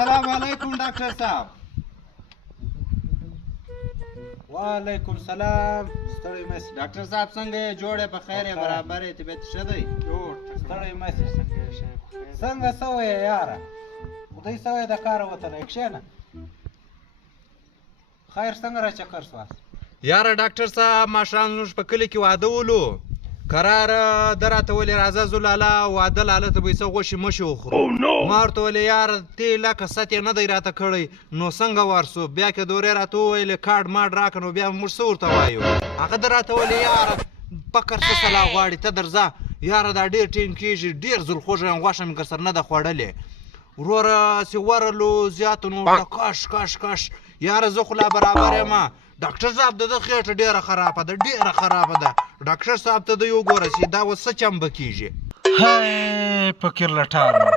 السلام علیکم ډاکټر صاحب. وعلیکم سلام. ستړی مه شې ډاکټر صاحب. څنګه یې؟ جوړ یې؟ په خیر یې؟ برابر یې؟ طبیعت ښه دی؟ ستړی مه شې. څنګه سوی یې یاره؟ خدای سوی د کاره وتلی. کښېنه. خیر څنګه را چکر سواست؟ یاره ډاکټر صاحب ماښام زموږ په کلي کې واده ولو. قرار ده راته ولې راځه ځو لاله واده لاله ته به یې څه غوښې مشې وخورو. ما ورته ویلې یاره تی لکه ست یې نه دی راته کړی نو څنګه ورسو. بیا که دورې راته وویلې کارډ ماډ راکړه نو بیا موږ څه ورته وایو. هغه ده راته ویلې یاره فکر څه سلا غواړي ته درځه یاره دا ډېر ټینګ کېږي ډېر زلخوږه یم غوښه مې سره نه ده خوړلې. وروره چې ورلو زیاتو نو ورته کش کش کش یاره زه خو لا برابر یم. ډاکټر صاحب د ده خېټه ډېره خرابه ده ډېره خرابه ده. ډاکټر صاحب ته دوی وګوره چې دا اوس څه چمبه کېږي. هی فکر لټانو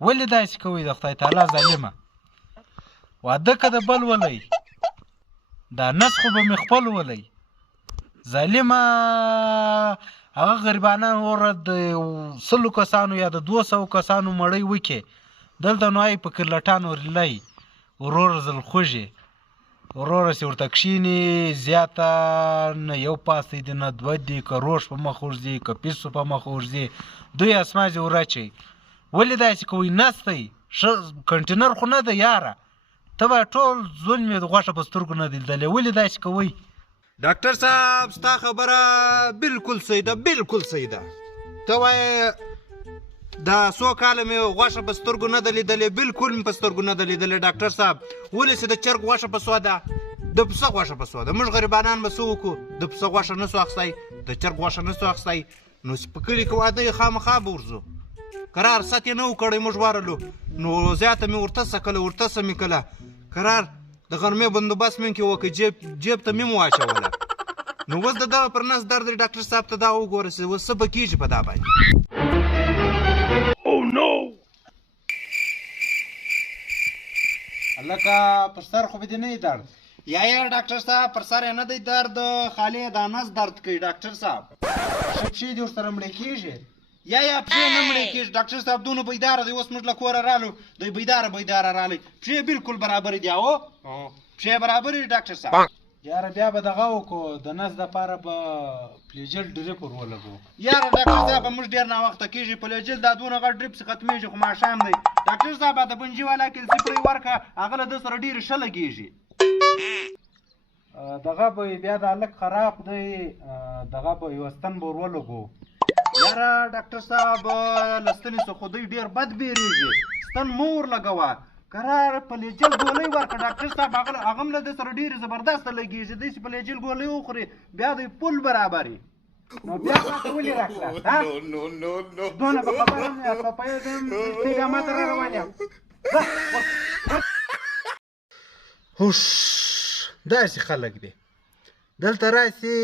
ولې داسې کوئ د خدای تعالی ظالمه. واده که د بل ولئ دا نس خو به مې خپل ولئ. ظالمه هغه غریبانان وره د 100 کسانو یا د 200 کسانو مړۍ وکړې دلته نو ای فکر لټان ورلی ورور زلخوږې وروره چې ورته کښېني زیاته نه یو پاس دی نه دوه دي که روش په مخ ورځي که پیسو په مخ ورځي دوی اسماځي ورچوي. ولې داسې کوئ؟ نستی ښه کنټینر خو نه ده یاره. ته به ټول ژوند مې غوښه په سترګو نه دي لیدلې. ولې داسې کوئ؟ ډاکټر صاحب ستا خبره بالکل صحیح ده بالکل صحیح ده. ته وایې دا څو کاله مې غوښه په سترګو نه ده لیدلې بالکل مې په سترګو نه ده لیدلې ډاکټر صاحب. ولې چې د چرګ غوښه په سوه ده د پسه غوښه په سوه ده. موږ غریبانان به څه وکړو؟ د پسه غوښه نه سو اخیستی د چرګ غوښه نه سو اخیستی نو په کلي کې واده یې خامخا به ورځو. قرار ست یې نه و کړی موږ ورلو نو زیاته مې ورته څه کله ورته څه مې کله قرار د غرمې بندوبست مې کې وکړ جیب ته مې م واچوله. نو اوس د دغه پر نس درد دی ډاکټر صاحب ته دا وګوره چې اوس څه به کېږي په دا باندې. لکه پر سر خو به دې نه درد یا ډاکټر صاحب پر سر یې نه دی درد خالي دا نس درد کوي ډاکټر صاحب. پښې دې ورسره مړې کېږي یا پښې نه مړې کېږي ډاکټر صاحب دونه بیداره دی. اوس موږ له کوره رالو دی بیداره رالی پښې بالکل برابرې دي. او پښې برابرې دي ډاکټر صاحب. یاره بیا به دغه وکړو د نس دپاره به پلیجل ډریپ ور ولګو. یاره ډاکټر صاحب موږ ډېر ناوخته کېږي پلیجل دا دونه غټ ډریپ چې ختمېږي خو ماښام دی. ډاکټر صاحب د بنجي والا کلسي پرې ورکړه هغه له ده سره ډېرې ښه لګېږي. دغه به بیا دا هلک خراب دی دغه به یوه ستن به ور ولګو. یاره ډاکټر صاحب له ستنې څخه خو دوی ډېر بد بیریږي ستن مه ور لګوه. قرار پلیجل ګولۍ ورکړه ډاکټر صاحب هغه هم له ده سره ډېرې زبردسته لګېږي. دی چې پلیجل ګولۍ وخوري بیا دی پل برابري نو بیا ماته ولې راکړه دونه په خبره مې په پوهېږم تېږه ماته را روان یم. هوش داسې خلک دي دلته راسي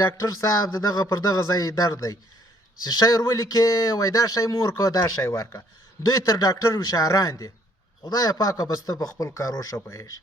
ډاکټر صاحب د دغه پر دغه ځای درد دی چې شی ور ولیکې وایي دا شی مه ورکوه دا شی ورکړه. دوی تر ډاکټر هوښیاران دي. خدای پاکه بس ته په خپل کارو ښه پوهېږي.